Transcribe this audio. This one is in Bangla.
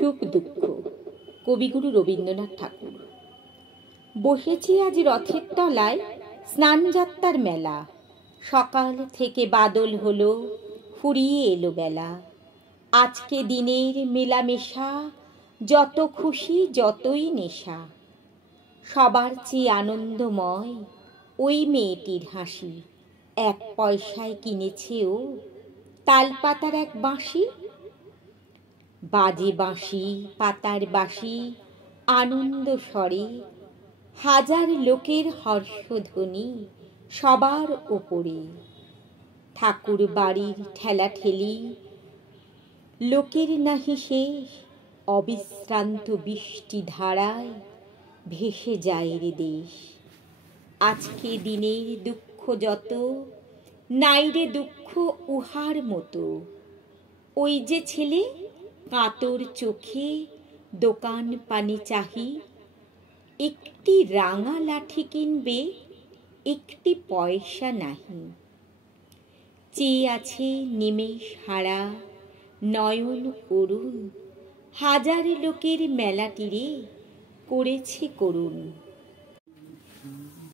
সুখ দুঃখ। কবিগুরু রবীন্দ্রনাথ ঠাকুর। বসেছি আজ রথের তলায়, স্নানযাত্রার মেলা। সকাল থেকে বাদল হলো, ফুরিয়ে এলো বেলা। আজকে দিনের মেলামেশা, যত খুশি যতই নেশা। সবার চেয়ে আনন্দময় ওই মেয়েটির হাসি। 1 পয়সায় কিনেছে ও তালপাতার এক বাঁশি। বাজে বাঁশি পাতার বাঁশি আনন্দ স্বরে, হাজার লোকের হর্ষধ্বনি সবার ওপরে। ঠাকুর বাড়ির ঠেলাঠেলি, লোকের নাহি শেষ। অবিশ্রান্ত বৃষ্টি ধারায় ভেসে যায় রে দেশ। আজকে দিনের দুঃখ যত, নাই রে দুঃখ উহার মতো। ওই যে ছেলে কাতর চোখে দোকান পানে চাহি, একটি রাঙা লাঠি কিনবে, একটি পয়সা নাহি। চেয়ে আছে নিমেষ হারা নয়ন অরুণ, হাজার লোকের মেলাটিরে করেছে করুণ।